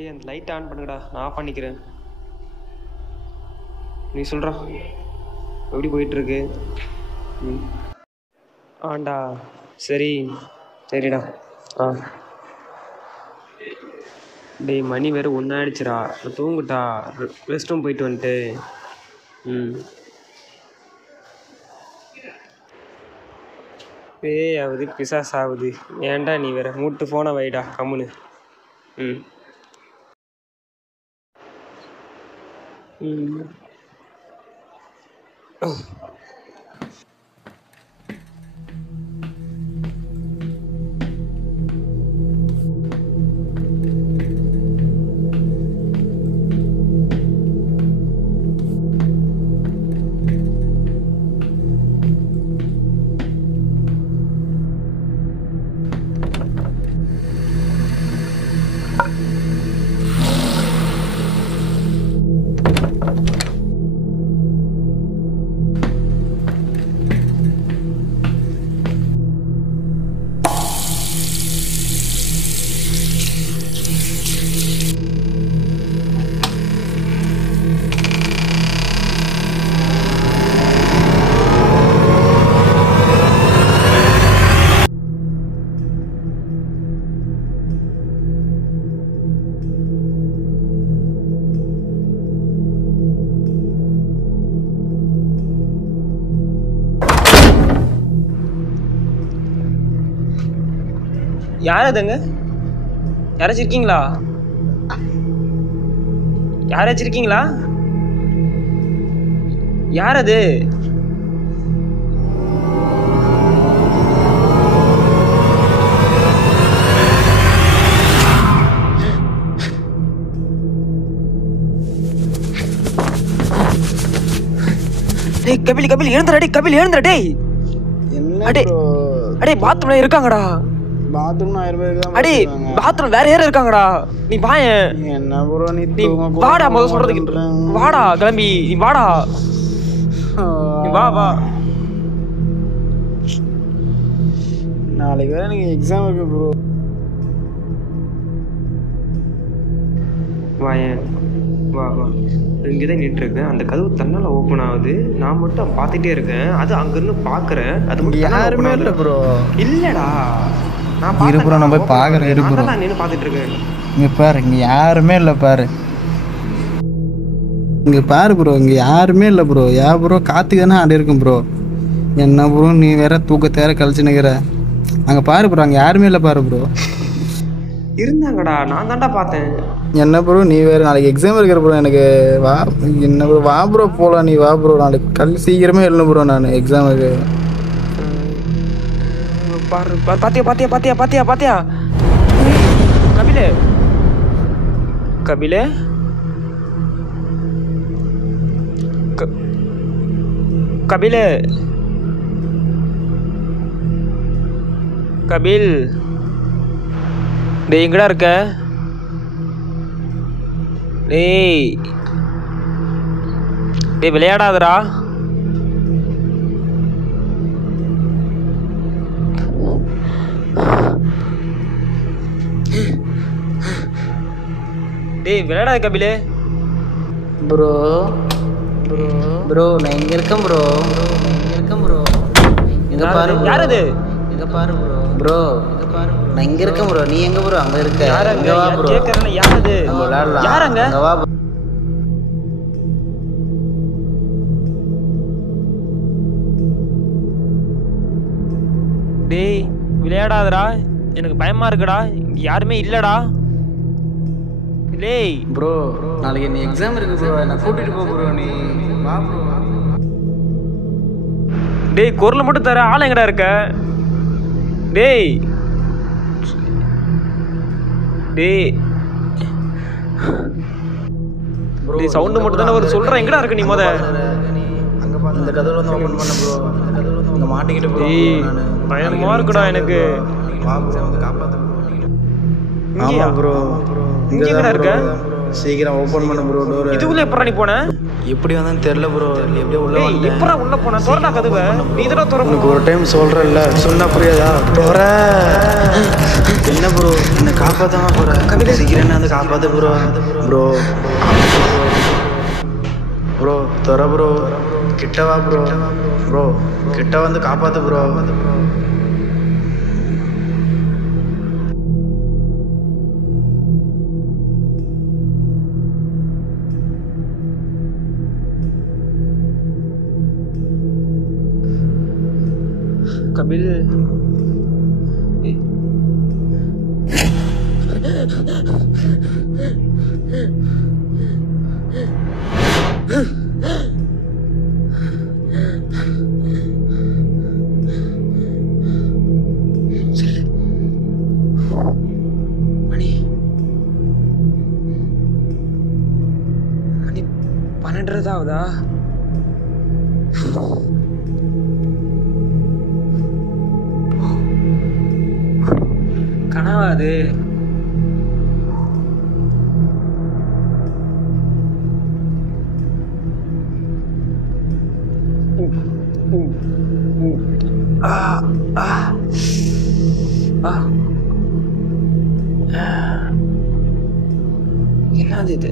டேய் அந்த light on பண்ணுங்கடா, நான் ஆஃப் பண்ணிக்கிறேன். நீ சொல்கிறா எப்படி போயிட்டுருக்கு? ஆண்டா சரி சரிடா. டேய் மணி வேறு ஒன்றாயிடுச்சுடா, தூங்குட்டா. ரெஸ்ட் ரூம் போயிட்டு வந்துட்டு. பேய் ஆகுது பிசாஸ் ஆகுது. ஏன்டா நீ வேற மூட்டு ஃபோனை வைடா கம்முன்னு. யார் அதுங்க? யாராச்சும் இருக்கீங்களா? யாராச்சும் இருக்கீங்களா? யார் அது? டேய் கபில் கபில் எழுந்துடா. டேய் கபில் எழுந்துடா. டேய் என்ன அடே பாத்ரூம்ல இருக்காங்கடா. பாத்ரூம் 1000 பேர் இருக்காங்க. அடே பாத்ரூம் வேற யாரும் இருக்காங்கடா. நீ வாயேன். என்ன ப்ரோ நீ வாடா, முதல்ல சொல்றதுக்கு வாடா. கிளம்பி நீ வாடா. நீ வா வா. நாளைக்கு வேற எனக்கு எக்ஸாம் இருக்கு ப்ரோ. வாயேன் வா வா. இங்கே தான் நின்று இருக்கேன். அந்த கதவு தன்னால் ஓப்பன் ஆகுது. நான் மட்டும் பார்த்துட்டே இருக்கேன். அது அங்கேருந்து பார்க்குறேன். அது மட்டும் யாருமே இல்லை ப்ரோ. இல்லைடா நான் இரு ப்ரோ, நான் போய் பார்க்குறேன். இரு ப்ரோ, நான் நின்று பார்த்துட்டு இருக்கேன். இங்கே பாரு, இங்கே யாருமே இல்லை பாரு. இங்கே பாரு ப்ரோ, இங்கே யாருமே இல்லை ப்ரோ. ஏன் ப்ரோ காற்றுக்கு தானே ஆடி இருக்கும் ப்ரோ. என்ன ப்ரோ நீ வேற தூக்கத்தேர கழிச்சு நிற்கிற. அங்கே பாரு ப்ரோ, அங்கே யாருமே இல்லை பாரு ப்ரோ. இருந்தாங்கடா, நான் தான்டா பார்த்தேன். என்ன ப்ரோ நீ வேறு நாளைக்கு எக்ஸாம் இருக்கிற ப்ரோ. எனக்கு வா, என்ன ப்ரோ வா ப்ரோ போகலாம். நீ வா ப்ரோ, நாளைக்கு சீக்கிரமே எழுணும் ப்ரோ நான் எக்ஸாமுக்கு. பாரு பாத்தியா பாத்தியா பாத்தியா பாத்தியா பாத்தியா கபிலே கபிலே கபிலே கபில். டேய் எங்கடா இருக்க? டேய் டேய் விளையாடாதடா. டேய் விளையாடாத கபிலே. ப்ரோ ப்ரோ ப்ரோ நான் இங்கே இருக்கேன் ப்ரோ. இங்கே இருக்கேன் ப்ரோ. இங்கே பாரு. யார் அது? இங்கே பாரு ப்ரோ. ப்ரோ இங்கே பாரு. நான் இங்கே இருக்கேன் ப்ரோ. நீ எங்கே ப்ரோ? அங்கே இருக்க. இங்கே வா ப்ரோ. கேட்குறேன். யார் அது? விளையாடலாம். யார் அங்கே? இங்கே வா. டேய் விளையாடாதடா, எனக்கு பயமா இருக்குடா. இங்கே யாருமே இல்லைடா. டேய் ப்ரோ நாளைக்கு நீ எக்ஸாம் இருக்கு ப்ரோ. நான் கூட்டிட்டு போ ப்ரோ. நீ வா ப்ரோ. டேய் குரல் மட்டும் தர. ஆள் எங்கடா இருக்க? டேய் டேய் டேய் சவுண்ட் மட்டும் தானே ஒரு சொல்றேன். எங்கடா இருக்க நீ? முத அங்க பாரு, இந்த கதவுல வந்து ஓபன் பண்ண ப்ரோ. இந்த கதவுல வந்து அங்க மாட்டிக்கிட்டு ப்ரோ. டேய் பயமா இருக்குடா எனக்கு. வா ப்ரோ, வந்து காப்பாத்து ப்ரோ. இங்கயா ப்ரோ இங்க எங்கடா இருக்க? சீக்கிரம் ஓப்பன் பண்ண ப்ரோ டோர். இதுக்குள்ள எப்படா நீ போன? எப்படி வந்தான்னு தெரியல ப்ரோ. எப்படியோ உள்ள ஏய் வந்து எப்படா உள்ள போன? தோறடா கதவை. நீ இதடா தோற. உனக்கு ஒரு டைம் சொல்றேன்ல, சொன்னா புரியாதா? டோர என்ன ப்ரோ, என்ன காப்பாத்தாம போற? கவிதை சீக்கிரம் வந்து காப்பாத்து ப்ரோ. ப்ரோ ப்ரோ தோற ப்ரோ, கிட்ட வா ப்ரோ. ப்ரோ கிட்ட வந்து காப்பாத்து ப்ரோ. கபில் மணி 12 ஆகுதா? கனவா அது? என்னது இது?